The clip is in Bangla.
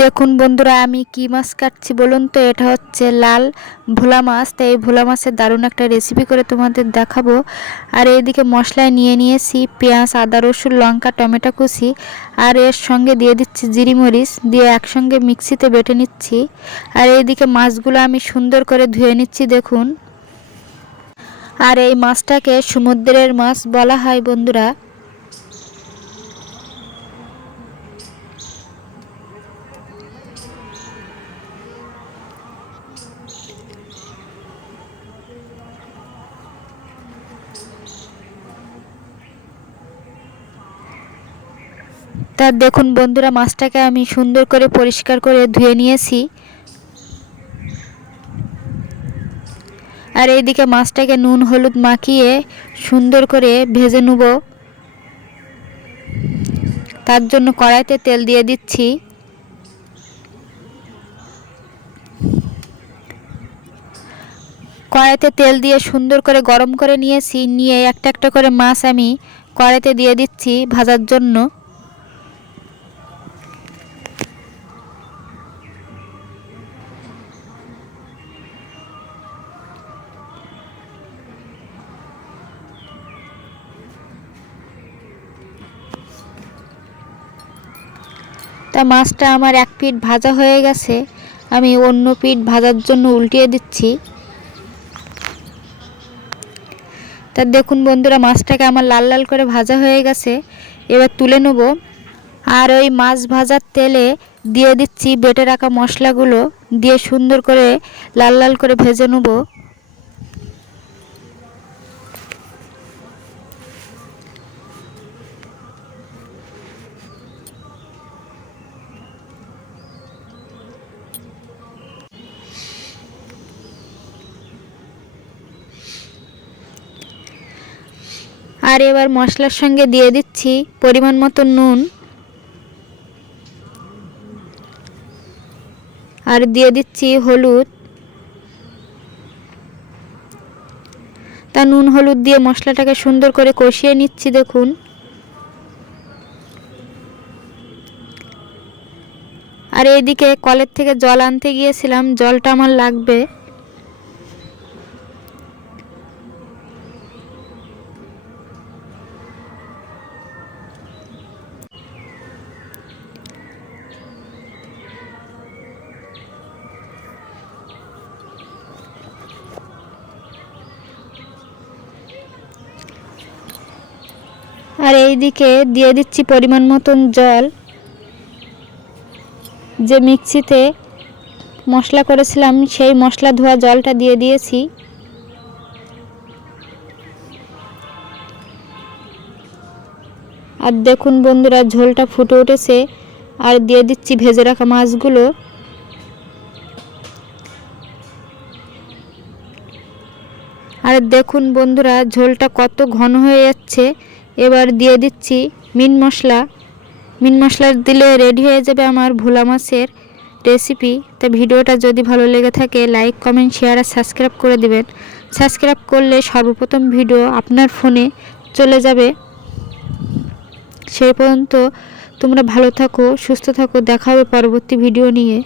দেখুন বন্ধুরা, আমি কি মাছ কাটছি বলুন তো? এটা হচ্ছে লাল ভোলা মাছ। তাই এই ভোলা মাছের দারুণ একটা রেসিপি করে তোমাদের দেখাবো। আর এইদিকে মশলায় নিয়ে নিয়েছি পেঁয়াজ, আদা, রসুন, লঙ্কা, টমেটো কুচি। আর এর সঙ্গে দিয়ে দিচ্ছি জিরি মরিচ। দিয়ে একসঙ্গে মিক্সিতে বেটে নিচ্ছি। আর এইদিকে মাছগুলো আমি সুন্দর করে ধুয়ে নিচ্ছি, দেখুন। আর এই মাছটাকে সমুদ্রের মাছ বলা হয় বন্ধুরা। তা দেখুন বন্ধুরা, মাছটাকে আমি সুন্দর করে পরিষ্কার করে ধুয়ে নিয়েছি। আর এইদিকে মাছটাকে নুন হলুদ মাখিয়ে সুন্দর করে ভেজে নেব। তার জন্য কড়াইতে তেল দিয়ে দিচ্ছি। কড়াইতে তেল দিয়ে সুন্দর করে গরম করে নিয়েছি, নিয়ে একটা একটা করে মাছ আমি কড়াইতে দিয়ে দিচ্ছি ভাজার জন্য। তা মাছটা আমার এক পিঠ ভাজা হয়ে গেছে, আমি অন্য পিঠ ভাজার জন্য উল্টিয়ে দিচ্ছি। তা দেখুন বন্ধুরা, মাছটাকে আমার লাল লাল করে ভাজা হয়ে গেছে, এবার তুলে নেব। আর ওই মাছ ভাজার তেলে দিয়ে দিচ্ছি বেটে রাখা মশলাগুলো, দিয়ে সুন্দর করে লাল লাল করে ভেজে নেব। আর এবার মশলার সঙ্গে দিয়ে দিচ্ছি পরিমাণ মতো নুন। আর দিয়ে দিচ্ছি হলুদ। তা নুন হলুদ দিয়ে মশলাটাকে সুন্দর করে কষিয়ে নিচ্ছি, দেখুন। আর এদিকে কলের থেকে জল আনতে গিয়েছিলাম, জলটা আমার লাগবে। আর এই দিকে দিয়ে দিচ্ছি পরিমাণ মতন জল। যে মিক্সিতে মশলা করেছিলাম, সেই মশলা ধোয়া জলটা দিয়ে দিয়েছি। আর দেখুন বন্ধুরা, ঝোলটা ফুটে উঠেছে। আর দিয়ে দিচ্ছি ভেজে রাখা মাছগুলো। আর দেখুন বন্ধুরা, ঝোলটা কত ঘন হয়ে যাচ্ছে। এবার দিয়ে দিচ্ছি মিন মশলা। মিন মশলা দিলে রেডি হয়ে যাবে আমার ভোলা মাছের রেসিপি তা ভিডিওটা যদি ভালো লেগে থাকে লাইক কমেন্ট শেয়ার আর সাবস্ক্রাইব করে দিবেন। সাবস্ক্রাইব করলে সর্বপ্রথম ভিডিও আপনার ফোনে চলে যাবে। সেই পর্যন্ত তোমরা ভালো থাকো, সুস্থ থাকো। দেখা হবে পরবর্তী ভিডিও নিয়ে।